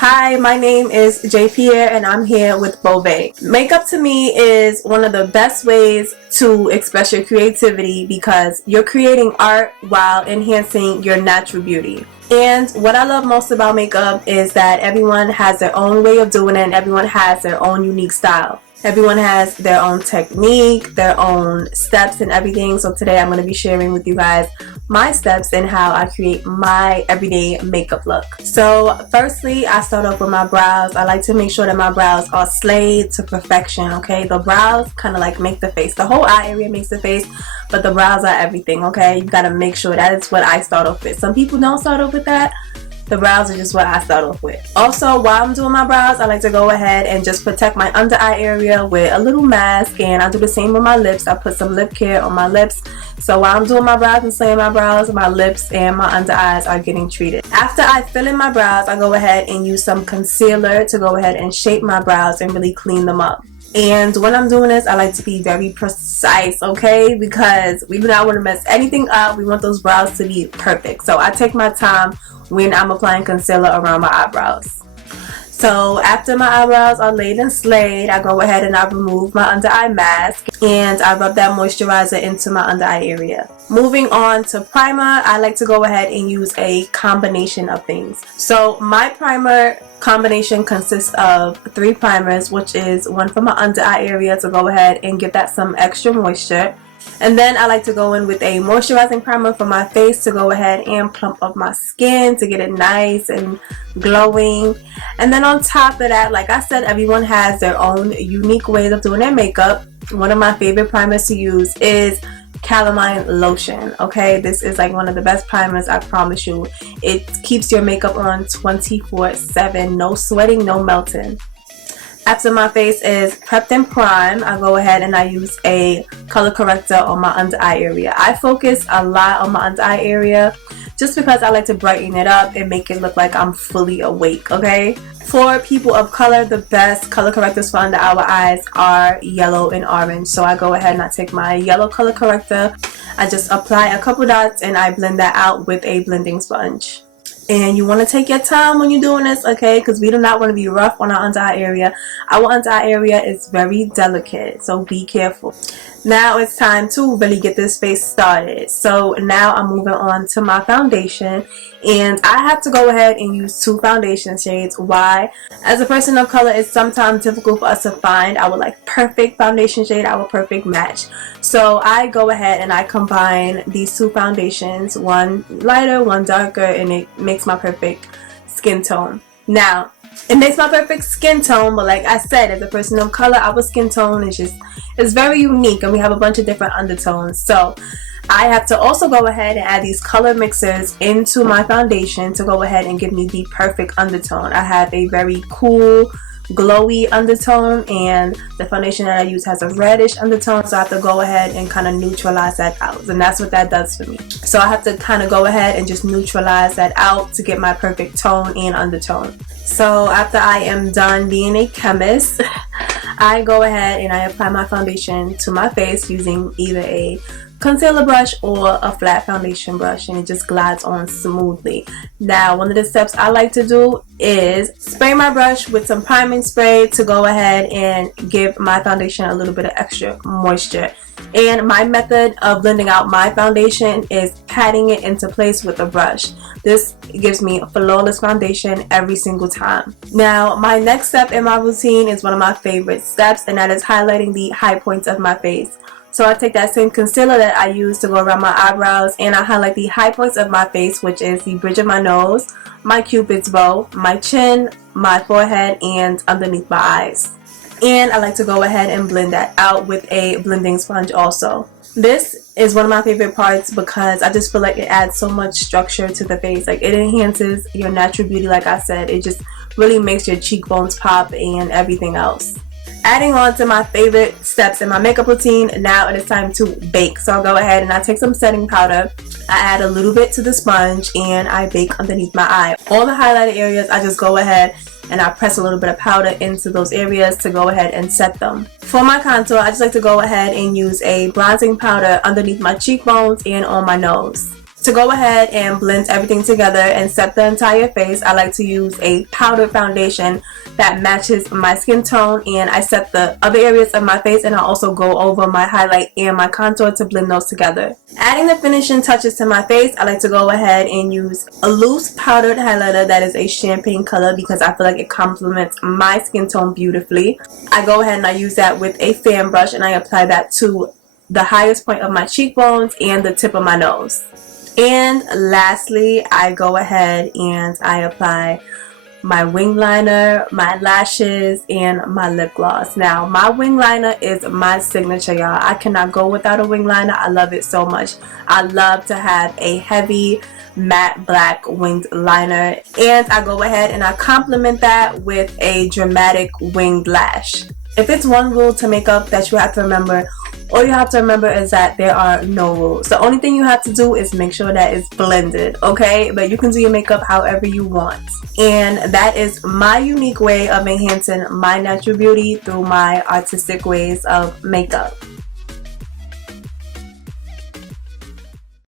Hi, my name is Jaiye Pierre and I'm here with Beauvais. Makeup to me is one of the best ways to express your creativity because you're creating art while enhancing your natural beauty. And what I love most about makeup is that everyone has their own way of doing it and everyone has their own unique style. Everyone has their own technique, their own steps and everything. So today I'm going to be sharing with you guys my steps and how I create my everyday makeup look. So firstly, I start off with my brows. I like to make sure that my brows are slayed to perfection, okay? The brows kind of like make the face. The whole eye area makes the face, but the brows are everything, okay? You got to make sure that is what I start off with. Some people don't start off with that. The brows are just what I start off with. Also, while I'm doing my brows, I like to go ahead and just protect my under eye area with a little mask, and I do the same with my lips. I put some lip care on my lips. So while I'm doing my brows and slaying my brows, my lips and my under eyes are getting treated. After I fill in my brows, I go ahead and use some concealer to go ahead and shape my brows and really clean them up. And when I'm doing this, I like to be very precise, okay? Because we do not want to mess anything up. We want those brows to be perfect. So I take my time when I'm applying concealer around my eyebrows. So after my eyebrows are laid and slayed, I go ahead and I remove my under eye mask and I rub that moisturizer into my under eye area. Moving on to primer, I like to go ahead and use a combination of things. So my primer combination consists of 3 primers, which is one for my under eye area to go ahead and give that some extra moisture. And then I like to go in with a moisturizing primer for my face to go ahead and plump up my skin to get it nice and glowing. And then on top of that, like I said, everyone has their own unique ways of doing their makeup. One of my favorite primers to use is calamine lotion, okay? This is like one of the best primers, I promise you. It keeps your makeup on 24/7, no sweating, no melting. After my face is prepped and primed, I go ahead and I use a color corrector on my under eye area. I focus a lot on my under eye area just because I like to brighten it up and make it look like I'm fully awake, okay? For people of color, the best color correctors for under our eyes are yellow and orange. So I go ahead and I take my yellow color corrector, I just apply a couple dots and I blend that out with a blending sponge. And you want to take your time when you're doing this, okay? Because we do not want to be rough on our under eye area. Our under eye area is very delicate, so be careful. Now it's time to really get this face started. So now I'm moving on to my foundation. And I have to go ahead and use 2 foundation shades. Why? As a person of color, it's sometimes difficult for us to find our like perfect foundation shade, our perfect match. So I go ahead and I combine these 2 foundations, one lighter, one darker, and it makes my perfect skin tone. Now, it makes my perfect skin tone, but like I said, as a person of color, our skin tone is very unique and we have a bunch of different undertones. So I have to also go ahead and add these color mixers into my foundation to go ahead and give me the perfect undertone. I have a very cool, glowy undertone, and the foundation that I use has a reddish undertone, so I have to go ahead and kind of neutralize that out, and that's what that does for me. So I have to kind of go ahead and just neutralize that out to get my perfect tone and undertone. So after I am done being a chemist, I go ahead and I apply my foundation to my face using either a concealer brush or a flat foundation brush, and it just glides on smoothly. Now, one of the steps I like to do is spray my brush with some priming spray to go ahead and give my foundation a little bit of extra moisture. And my method of blending out my foundation is patting it into place with a brush. This gives me a flawless foundation every single time. Now, my next step in my routine is one of my favorite steps, and that is highlighting the high points of my face. So I take that same concealer that I use to go around my eyebrows and I highlight the high points of my face, which is the bridge of my nose, my cupid's bow, my chin, my forehead, and underneath my eyes. And I like to go ahead and blend that out with a blending sponge also. This is one of my favorite parts because I just feel like it adds so much structure to the face. Like, it enhances your natural beauty, like I said. It just really makes your cheekbones pop and everything else. Adding on to my favorite steps in my makeup routine, now it is time to bake. So I'll go ahead and I take some setting powder, I add a little bit to the sponge, and I bake underneath my eye. All the highlighted areas, I just go ahead and I press a little bit of powder into those areas to go ahead and set them. For my contour, I just like to go ahead and use a bronzing powder underneath my cheekbones and on my nose. To go ahead and blend everything together and set the entire face, I like to use a powdered foundation that matches my skin tone, and I set the other areas of my face, and I also go over my highlight and my contour to blend those together. Adding the finishing touches to my face, I like to go ahead and use a loose powdered highlighter that is a champagne color because I feel like it complements my skin tone beautifully. I go ahead and I use that with a fan brush, and I apply that to the highest point of my cheekbones and the tip of my nose. And lastly, I go ahead and I apply my wing liner, my lashes, and my lip gloss. Now, my wing liner is my signature, y'all. I cannot go without a wing liner. I love it so much. I love to have a heavy matte black winged liner, and I go ahead and I complement that with a dramatic winged lash. If it's one rule to makeup that you have to remember, all you have to remember is that there are no rules. The only thing you have to do is make sure that it's blended, okay? But you can do your makeup however you want. And that is my unique way of enhancing my natural beauty through my artistic ways of makeup.